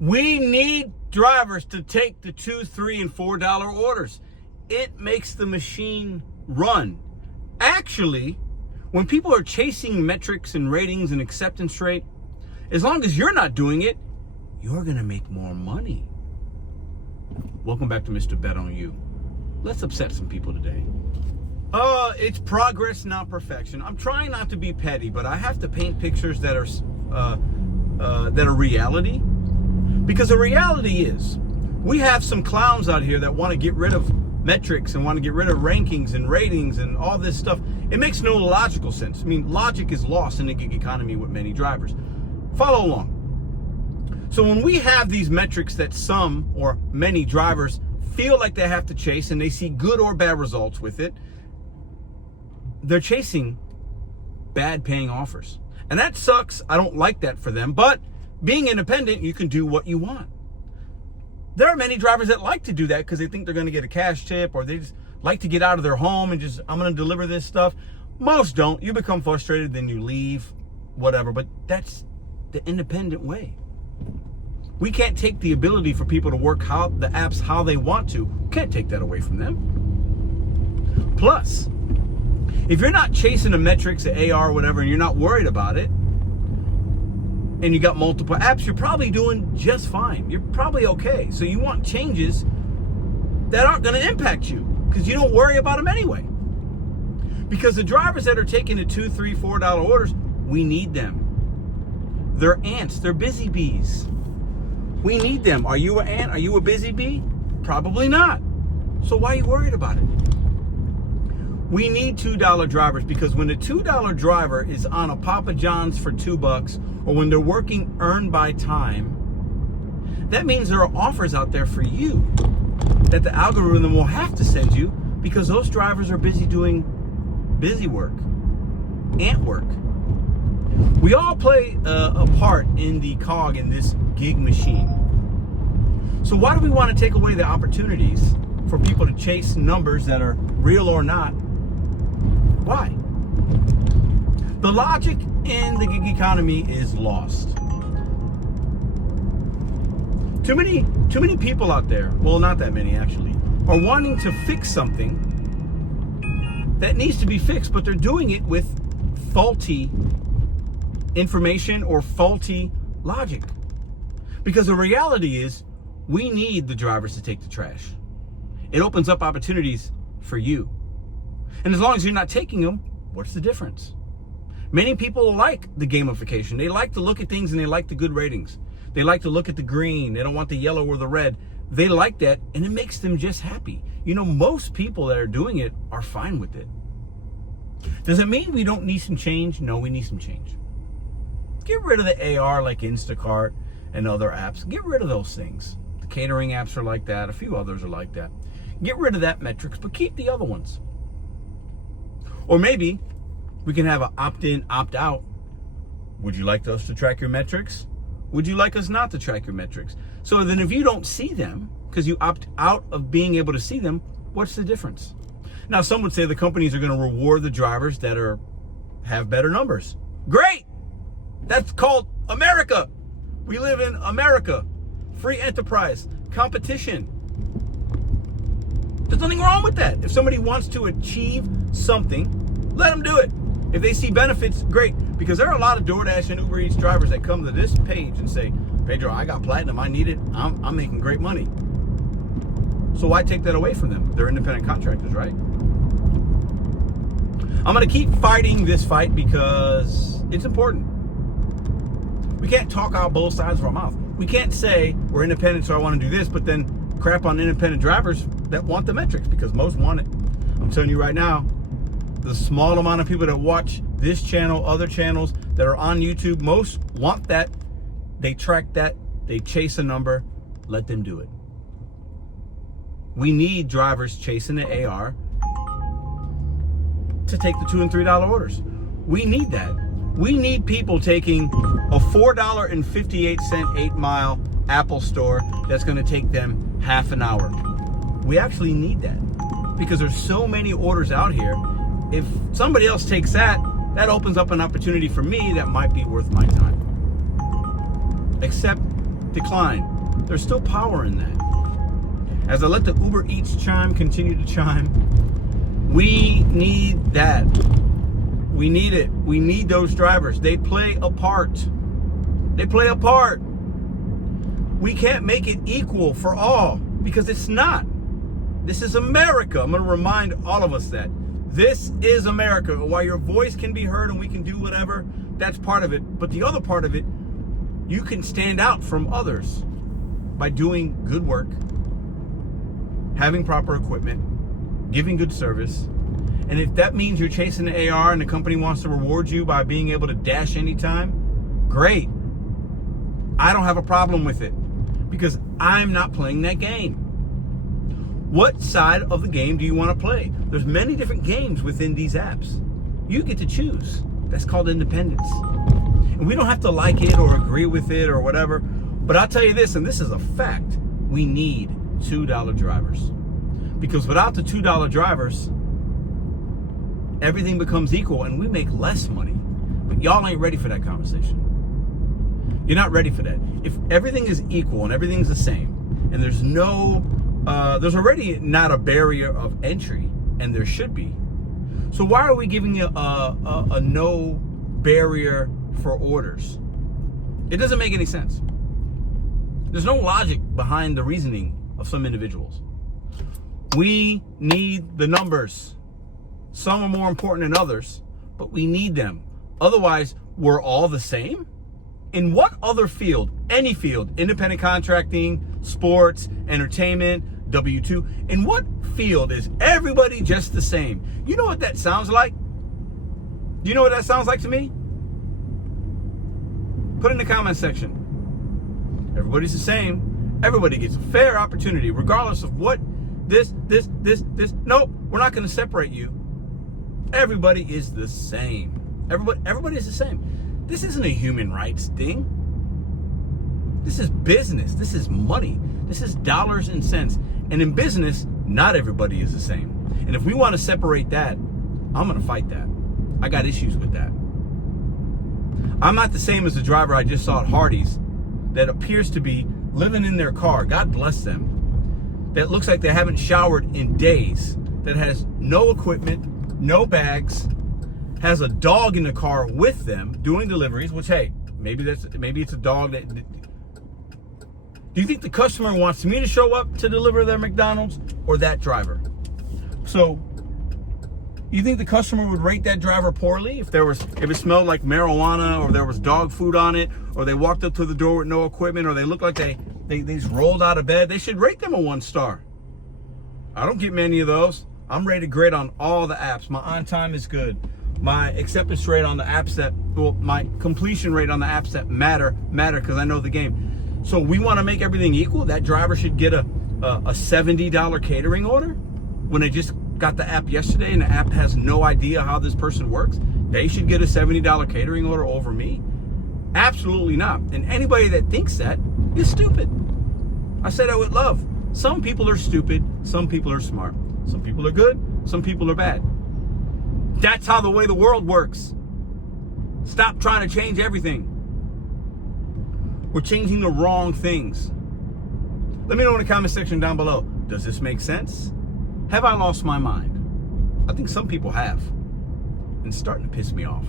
We need drivers to take the $2, $3, and $4 orders. It makes the machine run. Actually, when people are chasing metrics and ratings and acceptance rate, as long as you're not doing it, you're gonna make more money. Welcome back to Mr.BetonYou. Let's upset some people today. It's progress, not perfection. I'm trying not to be petty, but I have to paint pictures that are reality. Because the reality is, we have some clowns out here that want to get rid of metrics and want to get rid of rankings and ratings and all this stuff. It makes no logical sense. I mean, logic is lost in the gig economy with many drivers. Follow along. So when we have these metrics that some or many drivers feel like they have to chase and they see good or bad results with it, they're chasing bad paying offers. And that sucks. I don't like that for them. But being independent, you can do what you want. There are many drivers that like to do that because they think they're going to get a cash tip, or they just like to get out of their home and just, I'm going to deliver this stuff. Most don't. You become frustrated, then you leave, whatever. But that's the independent way. We can't take the ability for people to work the apps how they want to. Can't take that away from them. Plus, if you're not chasing the metrics, the AR, whatever, and you're not worried about it, and you got multiple apps, you're probably doing just fine. You're probably okay. So you want changes that aren't going to impact you because you don't worry about them anyway. Because the drivers that are taking the $2, $3, $4 orders, we need them. They're ants. They're busy bees. We need them. Are you an ant? Are you a busy bee? Probably not. So why are you worried about it? We need $2 drivers because when the $2 driver is on a Papa John's for $2, or when they're working earned by time, that means there are offers out there for you that the algorithm will have to send you because those drivers are busy doing busy work, ant work. We all play a part in the cog in this gig machine. So why do we want to take away the opportunities for people to chase numbers that are real or not? Why? The logic in the gig economy is lost. Too many people out there, well, not that many actually, are wanting to fix something that needs to be fixed, but they're doing it with faulty information or faulty logic. Because the reality is, we need the drivers to take the trash. It opens up opportunities for you. And as long as you're not taking them, what's the difference? Many people like the gamification. They like to look at things and they like the good ratings. They like to look at the green. They don't want the yellow or the red. They like that and it makes them just happy. You know, most people that are doing it are fine with it. Does it mean we don't need some change? No, we need some change. Get rid of the AR like Instacart and other apps. Get rid of those things. The catering apps are like that. A few others are like that. Get rid of that metrics, but keep the other ones. Or maybe we can have an opt-in, opt-out. Would you like us to track your metrics? Would you like us not to track your metrics? So then if you don't see them, because you opt out of being able to see them, what's the difference? Now, some would say the companies are going to reward the drivers that have better numbers. Great! That's called America. We live in America. Free enterprise, competition. There's nothing wrong with that. If somebody wants to achieve something, let them do it. If they see benefits, great. Because there are a lot of DoorDash and Uber Eats drivers that come to this page and say, Pedro, I got platinum, I need it, I'm making great money. So why take that away from them? They're independent contractors, right? I'm gonna keep fighting this fight because it's important. We can't talk out both sides of our mouth. We can't say we're independent, so I want to do this, but then crap on independent drivers that want the metrics because most want it. I'm telling you right now, the small amount of people that watch this channel, other channels that are on YouTube, most want that. They track that. They chase a number. Let them do it. We need drivers chasing the AR to take the $2 and $3 orders. We need that. We need people taking a $4.58 8-mile Apple store that's going to take them half an hour. We actually need that because there's so many orders out here. If somebody else takes that, that opens up an opportunity for me that might be worth my time. Except decline. There's still power in that. As I let the Uber Eats chime continue to chime, we need that. We need it. We need those drivers. They play a part. They play a part. We can't make it equal for all because it's not. This is America. I'm going to remind all of us that. This is America. While your voice can be heard and we can do whatever, that's part of it. But the other part of it, you can stand out from others by doing good work, having proper equipment, giving good service. And if that means you're chasing the AR and the company wants to reward you by being able to dash anytime, great. I don't have a problem with it because I'm not playing that game. What side of the game do you want to play? There's many different games within these apps. You get to choose. That's called independence. And we don't have to like it or agree with it or whatever. But I'll tell you this, and this is a fact, we need $2 drivers. Because without the $2 drivers, everything becomes equal and we make less money. But y'all ain't ready for that conversation. You're not ready for that. If everything is equal and everything's the same, and there's there's already not a barrier of entry, and there should be. So why are we giving you a no barrier for orders? It doesn't make any sense. There's no logic behind the reasoning of some individuals. We need the numbers. Some are more important than others, but we need them. Otherwise, we're all the same? In what other field, any field, independent contracting, sports, entertainment, W-2, in what field is everybody just the same? You know what that sounds like? Do you know what that sounds like to me? Put it in the comment section. Everybody's the same. Everybody gets a fair opportunity, regardless of what this. Nope, we're not going to separate you. Everybody is the same. Everybody is the same. This isn't a human rights thing. This is business. This is money. This is dollars and cents. And in business, not everybody is the same. And if we want to separate that, I'm going to fight that. I got issues with that. I'm not the same as the driver I just saw at Hardee's that appears to be living in their car. God bless them. That looks like they haven't showered in days. That has no equipment, no bags, has a dog in the car with them doing deliveries, which, hey, maybe it's a dog that... Do you think the customer wants me to show up to deliver their McDonald's or that driver? So, you think the customer would rate that driver poorly if it smelled like marijuana or there was dog food on it, or they walked up to the door with no equipment, or they looked like they just rolled out of bed? They should rate them a 1 star. I don't get many of those. I'm rated great on all the apps. My on time is good. My acceptance rate on the apps my completion rate on the apps that matter because I know the game. So we want to make everything equal. That driver should get a $70 catering order when they just got the app yesterday and the app has no idea how this person works. They should get a $70 catering order over me. Absolutely not. And anybody that thinks that is stupid. I say that with love. Some people are stupid. Some people are smart. Some people are good. Some people are bad. That's how the way the world works. Stop trying to change everything. We're changing the wrong things. Let me know in the comment section down below. Does this make sense? Have I lost my mind? I think some people have. And it's starting to piss me off.